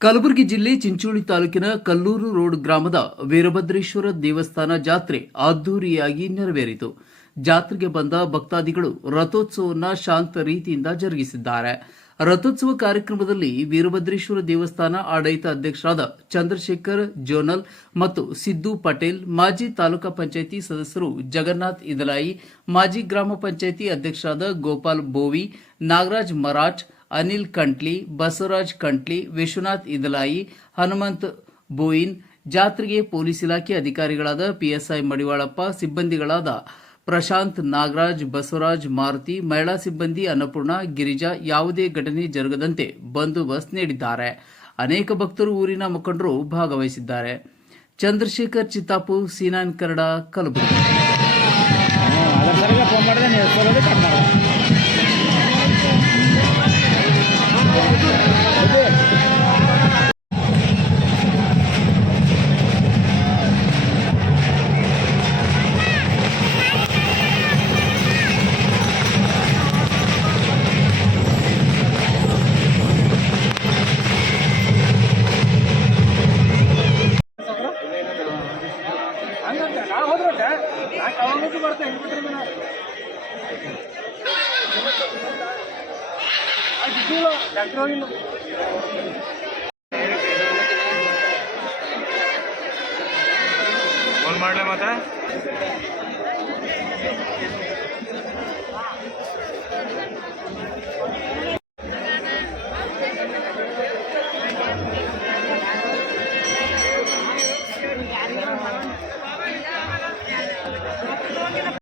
ಕಲಬುರಗಿ ಜಿಲ್ಲೆ ಚಿಂಚೋಳಿ ತಾಲೂಕಿನ ಕಲ್ಲೂರು ರೋಡ್ ಗ್ರಾಮದ ವೀರಭದ್ರೇಶ್ವರ ದೇವಸ್ಥಾನ ಜಾತ್ರೆ ಅದ್ದೂರಿಯಾಗಿ ನೆರವೇರಿತು. ಜಾತ್ರೆಗೆ ಬಂದ ಭಕ್ತಾದಿಗಳು ರಥೋತ್ಸವವನ್ನು ಶಾಂತ ರೀತಿಯಿಂದ ಜರುಗಿಸಿದ್ದಾರೆ. ರಥೋತ್ಸವ ಕಾರ್ಯಕ್ರಮದಲ್ಲಿ ವೀರಭದ್ರೇಶ್ವರ ದೇವಸ್ಥಾನ ಆಡಳಿತ ಅಧ್ಯಕ್ಷರಾದ ಚಂದ್ರಶೇಖರ್ ಜೋನಲ್ ಮತ್ತು ಸಿದ್ದು ಪಟೇಲ್, ಮಾಜಿ ತಾಲೂಕಾ ಪಂಚಾಯಿತಿ ಸದಸ್ಯರು ಜಗನ್ನಾಥ್ ಇದಲಾಯಿ, ಮಾಜಿ ಗ್ರಾಮ ಪಂಚಾಯಿತಿ ಅಧ್ಯಕ್ಷರಾದ ಗೋಪಾಲ್ ಬೋವಿ, ನಾಗರಾಜ್ ಮರಾಠ್, ಅನಿಲ್ ಕಂಟ್ಲಿ, ಬಸವರಾಜ್ ಕಂಟ್ಲಿ, ವಿಶ್ವನಾಥ್ ಇದಲಾಯಿ, ಹನುಮಂತ್ ಬೋಯಿನ್, ಜಾತ್ರೆಗೆ ಪೊಲೀಸ್ ಇಲಾಖೆ ಅಧಿಕಾರಿಗಳಾದ ಪಿಎಸ್ಐ ಮಡಿವಾಳಪ್ಪ, ಸಿಬ್ಬಂದಿಗಳಾದ ಪ್ರಶಾಂತ್, ನಾಗರಾಜ್, ಬಸವರಾಜ್, ಮಾರುತಿ, ಮಹಿಳಾ ಸಿಬ್ಬಂದಿ ಅನ್ನಪೂರ್ಣ, ಗಿರಿಜಾ ಯಾವುದೇ ಘಟನೆ ಜರುಗದಂತೆ ಬಂದೋಬಸ್ತ್ ನೀಡಿದ್ದಾರೆ. ಅನೇಕ ಭಕ್ತರು, ಊರಿನ ಮುಖಂಡರು ಭಾಗವಹಿಸಿದ್ದಾರೆ. ಚಂದ್ರಶೇಖರ್ ಚಿತ್ತಾಪುರ್, C9 ಕನ್ನಡ, ಕಲಬುರಗಿ. ಫೋನ್ ಮಾಡಲೇ ಮತ್ತೆ